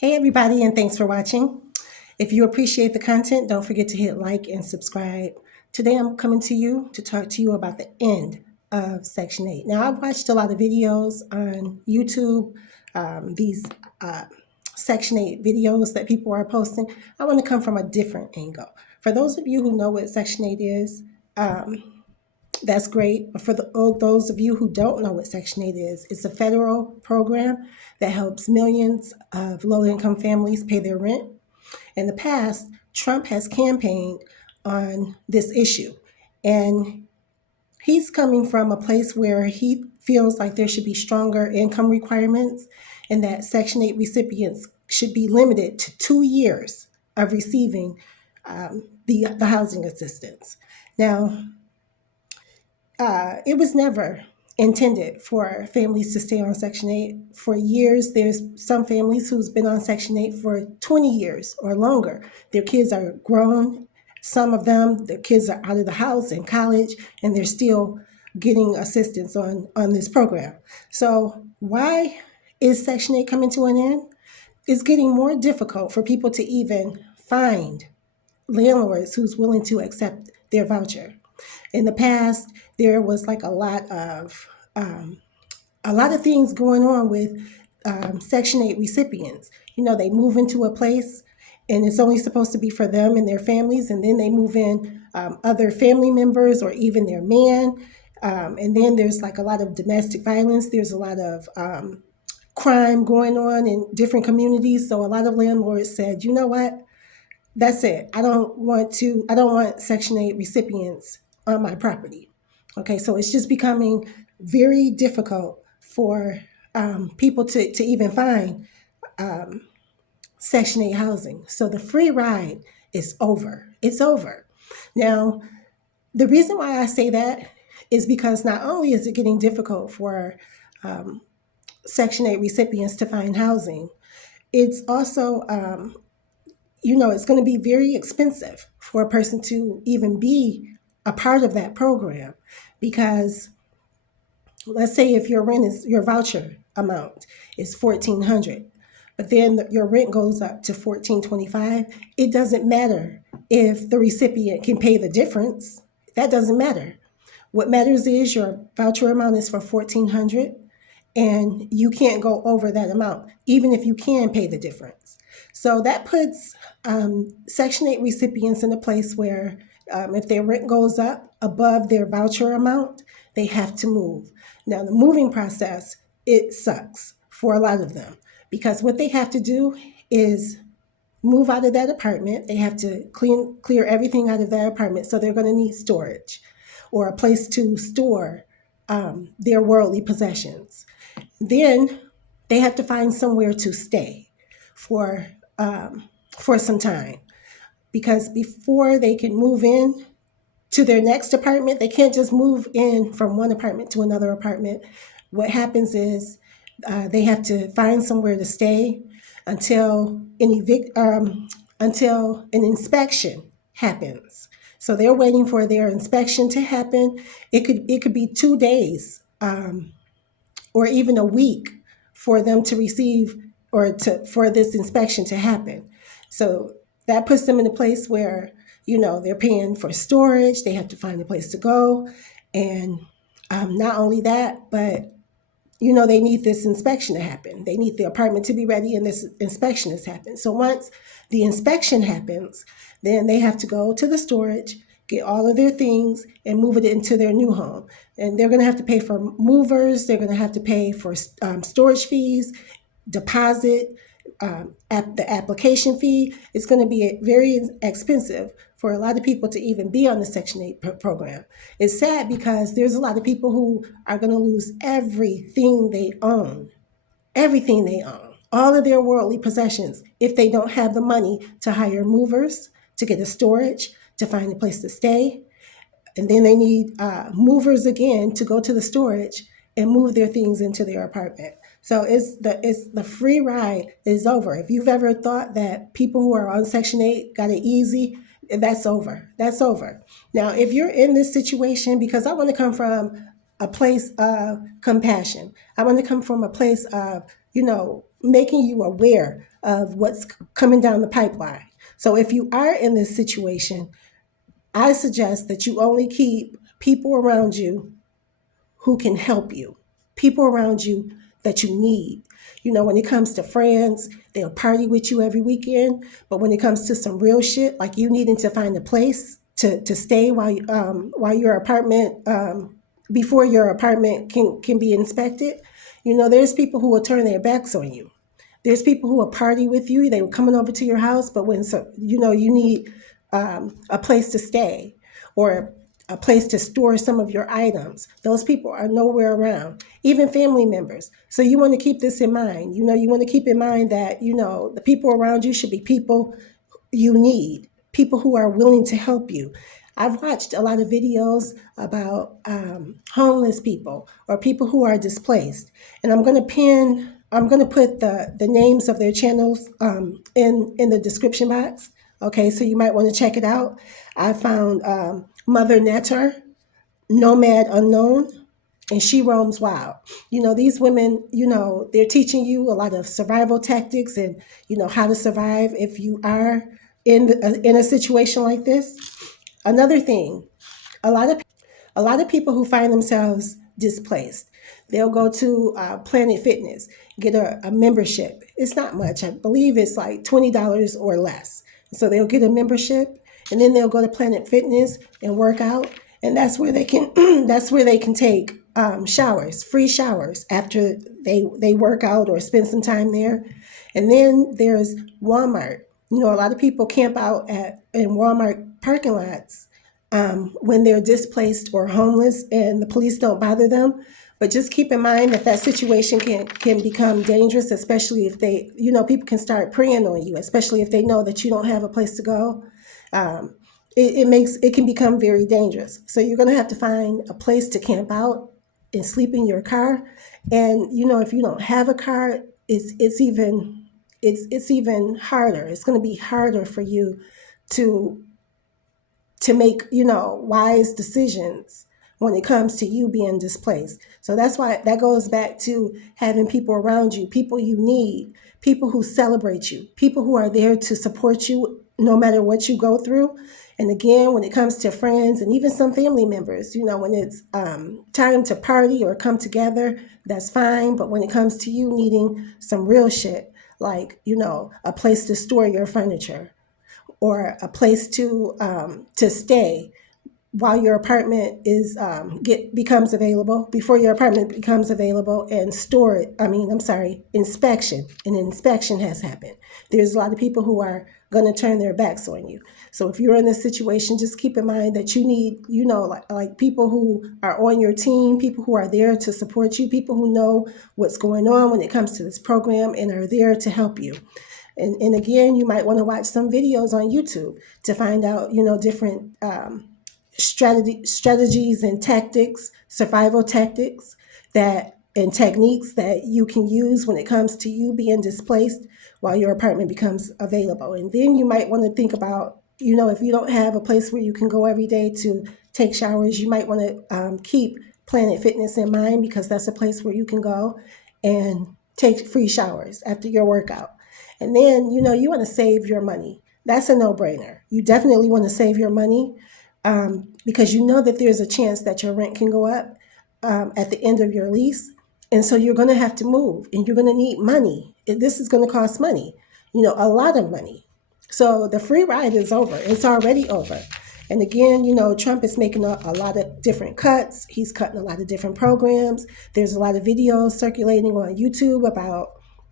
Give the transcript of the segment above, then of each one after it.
Hey everybody, and thanks for watching. If you appreciate the content, don't forget to hit like and subscribe. Today I'm coming to you to talk to you about the end of Section 8. Now, I've watched a lot of videos on YouTube, these uh, Section 8 videos that people are posting. I want to come from a different angle. For those of you who know what Section 8 is, that's great. But for those of you who don't know what Section 8 is, it's a federal program that helps millions of low income families pay their rent. In the past, Trump has campaigned on this issue. And he's coming from a place where he feels like there should be stronger income requirements and that Section 8 recipients should be limited to 2 years of receiving the housing assistance. Now, it was never intended for families to stay on Section 8 for years. There's some families who's been on Section 8 for 20 years or longer. Their kids are grown. Some of them, their kids are out of the house in college, and they're still getting assistance on this program. So why is Section 8 coming to an end? It's getting more difficult for people to even find landlords who's willing to accept their voucher. In the past, there was like a lot of things going on with Section 8 recipients. You know, they move into a place and it's only supposed to be for them and their families, and then they move in other family members or even their man. And then there's like a lot of domestic violence. There's a lot of crime going on in different communities. So a lot of landlords said, you know what? That's it. I don't want Section 8 recipients on my property. Okay, so it's just becoming very difficult for people to even find Section 8 housing. So the free ride is over. It's over. Now, the reason why I say that is because not only is it getting difficult for Section 8 recipients to find housing, it's also it's going to be very expensive for a person to even be a part of that program because let's say if your voucher amount is 1400, but then your rent goes up to 1425, it doesn't matter if the recipient can pay the difference. That doesn't matter. What matters is your voucher amount is for 1400 and you can't go over that amount, even if you can pay the difference. So that puts Section 8 recipients in a place where if their rent goes up above their voucher amount, they have to move. Now, the moving process, it sucks for a lot of them because what they have to do is move out of that apartment. They have to clear everything out of that apartment. So they're going to need storage or a place to store their worldly possessions. Then they have to find somewhere to stay for some time because before they can move in to their next apartment, they can't just move in from one apartment to another apartment. What happens is they have to find somewhere to stay until until an inspection happens. So they're waiting for their inspection to happen. It could be 2 days or even a week for them to receive for this inspection to happen. So that puts them in a place where they're paying for storage. They have to find a place to go, and not only that, but they need this inspection to happen. They need the apartment to be ready, and this inspection has happened. So once the inspection happens, then they have to go to the storage, get all of their things, and move it into their new home. And they're going to have to pay for movers. They're going to have to pay for storage fees, deposit, the application fee. It's going to be very expensive for a lot of people to even be on the Section 8 program. It's sad because there's a lot of people who are going to lose everything they own, all of their worldly possessions, if they don't have the money to hire movers, to get a storage, to find a place to stay. And then they need movers again to go to the storage and move their things into their apartment. So it's the free ride is over. If you've ever thought that people who are on Section 8 got it easy, that's over. That's over. Now, if you're in this situation, because I want to come from a place of compassion, I want to come from a place of, making you aware of what's coming down the pipeline. So if you are in this situation, I suggest that you only keep people around you who can help you, people around you that you need. You know, when it comes to friends, they'll party with you every weekend. But when it comes to some real shit, like you needing to find a place to stay while your apartment before your apartment can be inspected, you know, there's people who will turn their backs on you. There's people who will party with you. They were coming over to your house, but when you know you need a place to stay or a place to store some of your items, those people are nowhere around. Even family members. So you want to keep this in mind. You know, you want to keep in mind that the people around you should be people you need, people who are willing to help you. I've watched a lot of videos about homeless people or people who are displaced, and I'm going to put the names of their channels in the description box. Okay, so you might want to check it out. I found Mother Nateur, Nomad Unknown, and She Roams Wild. You know, these women, they're teaching you a lot of survival tactics and, how to survive if you are in a situation like this. Another thing, a lot of a lot of people who find themselves displaced, they'll go to Planet Fitness, get a membership. It's not much. I believe it's like $20 or less. So they'll get a membership, and then they'll go to Planet Fitness and work out, and that's where they can that's where they can take showers, free showers after they work out or spend some time there. And then there's Walmart. You know, a lot of people camp out in Walmart parking lots when they're displaced or homeless and the police don't bother them. But just keep in mind that situation can become dangerous, especially if people can start preying on you, especially if they know that you don't have a place to go. Um, it can become very dangerous. So you're going to have to find a place to camp out and sleep in your car. And if you don't have a car, it's even harder. It's going to be harder for you to make wise decisions when it comes to you being displaced. So that's why that goes back to having people around you, people you need, people who celebrate you, people who are there to support you no matter what you go through. And again, when it comes to friends and even some family members, when it's time to party or come together, that's fine. But when it comes to you needing some real shit, like a place to store your furniture or a place to stay while your apartment becomes available, before your apartment becomes available, and store it. I'm sorry, inspection. An inspection has happened. There's a lot of people who are going to turn their backs on you. So if you're in this situation, just keep in mind that you need, like people who are on your team, people who are there to support you, people who know what's going on when it comes to this program and are there to help you. And again, you might want to watch some videos on YouTube to find out, different strategies and tactics, survival tactics and techniques that you can use when it comes to you being displaced while your apartment becomes available. And then you might want to think about, if you don't have a place where you can go every day to take showers, you might want to keep Planet Fitness in mind, because that's a place where you can go and take free showers after your workout. And then, you want to save your money. That's a no-brainer. You definitely want to save your money because you know that there's a chance that your rent can go up at the end of your lease. And so you're going to have to move and you're going to need money. This is going to cost money, a lot of money. So the free ride is over. It's already over. And again, Trump is making a lot of different cuts. He's cutting a lot of different programs. There's a lot of videos circulating on YouTube about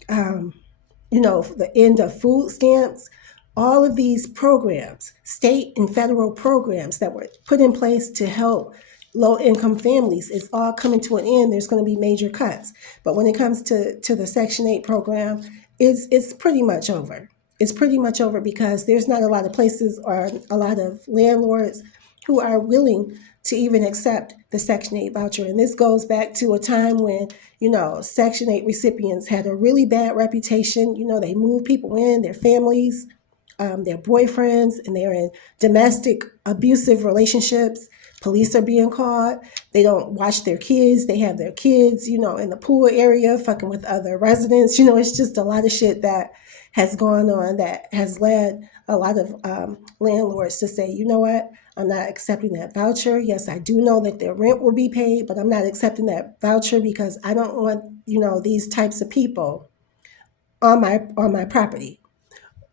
the end of food stamps. All of these programs, state and federal programs that were put in place to help low-income families, is all coming to an end. There's going to be major cuts. But when it comes to the Section 8 program, it's pretty much over. It's pretty much over because there's not a lot of places or a lot of landlords who are willing to even accept the Section 8 voucher. And this goes back to a time when, Section 8 recipients had a really bad reputation. They moved people in, their families, their boyfriends and they're in domestic abusive relationships. Police are being called. They don't watch their kids. They have their kids, in the pool area, fucking with other residents. It's just a lot of shit that has gone on that has led a lot of landlords to say, you know what, I'm not accepting that voucher. Yes, I do know that their rent will be paid, but I'm not accepting that voucher because I don't want, these types of people on my property.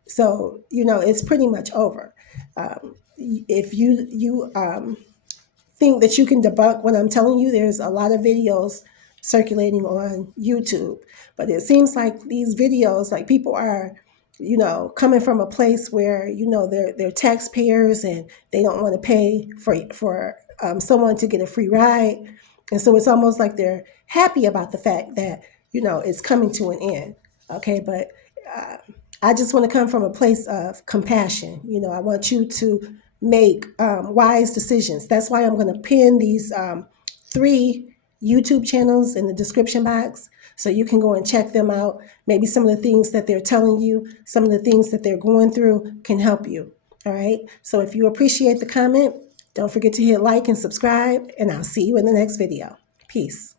So, it's pretty much over. If you think that you can debunk what I'm telling you, there's a lot of videos circulating on YouTube. But it seems like these videos, like people are, coming from a place where, they're taxpayers and they don't want to pay for someone to get a free ride. And so it's almost like they're happy about the fact that, it's coming to an end. Okay, but I just want to come from a place of compassion. I want you to make wise decisions. That's why I'm going to pin these 3 YouTube channels in the description box so you can go and check them out. Maybe some of the things that they're telling you, some of the things that they're going through can help you. All right. So if you appreciate the comment, don't forget to hit like and subscribe, and I'll see you in the next video. Peace.